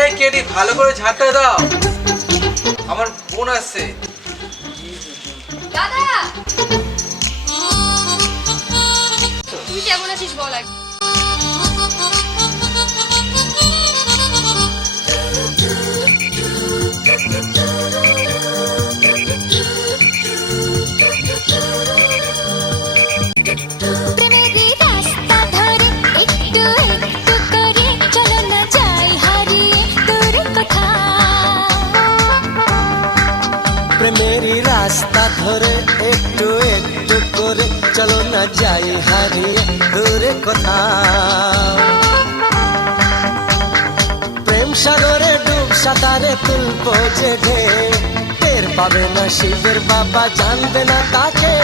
এই কেডি ভালো করে ঝাঁটা দাও, আমার বোন আছে। দাদা তুই কেমন আছিস বল আগে। প্রেমেরই রাস্তা ধরে একটু একটু করে চলো না যাই হারিয়ে দূরে কোথাও। প্রেম সাগরে ডুব সাঁতারে তুলবো যে ঢেউ, টের পাবে না শিবের বাবা, জানবে না তাকে।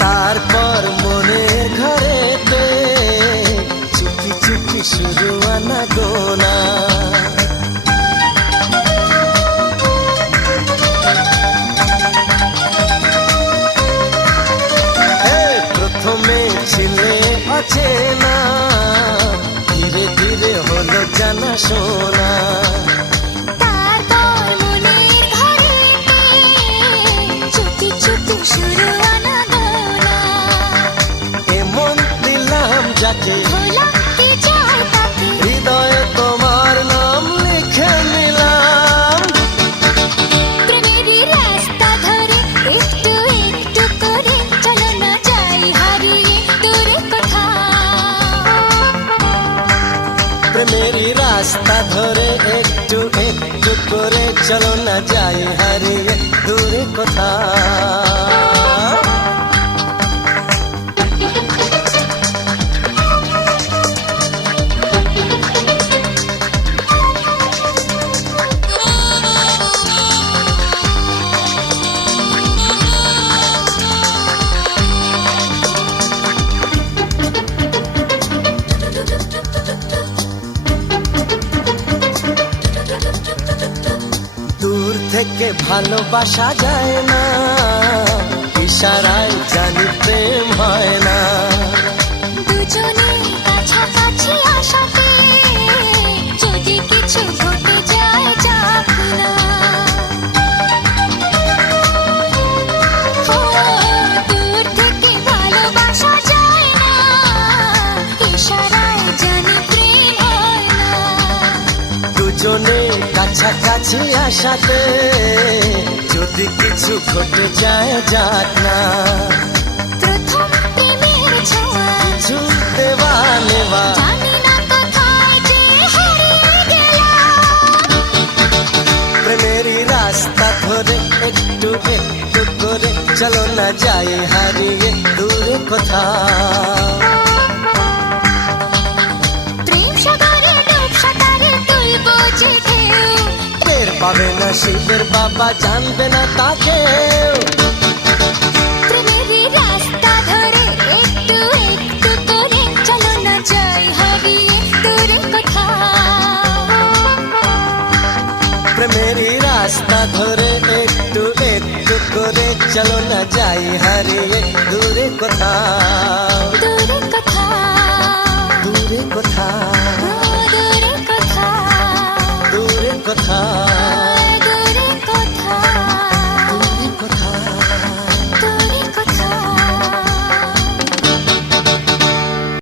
তারপর মনের ঘরেতে চুপি চুপি শুরু আনা গোনা। প্রথমে ছিলে অচেনা, ধীরে ধীরে হলো জানা শোনা। যাকে হৃদয়ে তোমার নাম লিখে নিলাম। প্রেমেরই রাস্তা ধরে একটু একটু করে চলো না যাই হারিয়ে দূরে কোথাও। প্রেমেরই রাস্তা ধরে একটু একটু করে চলো না যাই হারিয়ে দূরে কোথাও। দূর থেকে ভালোবাসা যায় না, ইশারায় জানি প্রেম হয় না। দুজনে কাছাকাছি আসাতে যদি কিছু ঘটে যায় যাক না। দূর থেকে ভালোবাসা যায় না, ইশারায় জানি প্রেম হয় না। দুজনে কাছাকাছি আসাতে যদি কিছু ঘটে যায় যাক না। প্রথম প্রেমের ছোঁয়া কিছু দেওয়া নেওয়া, জানি না কোথায় যে হারিয়ে গেলাম। প্রেমেরই রাস্তা ধরে একটু একটু করে চলো না যাই হারিয়ে দূরে কোথাও। প্রেম সাগরে ডুব সাঁতারে তুলবো যে ঢেউ, টের পাবে না শিবের বাবা, জানবে না তাকে। প্রেমেরই রাস্তা ধরে একটু একটু করে চলো না যাই হারিয়ে দূরে কোথাও। প্রেমেরই রাস্তা ধরে একটু একটু করে চলো না যাই হারিয়ে দূরে কোথাও। দূরে কোথাও। দূরে কোথাও।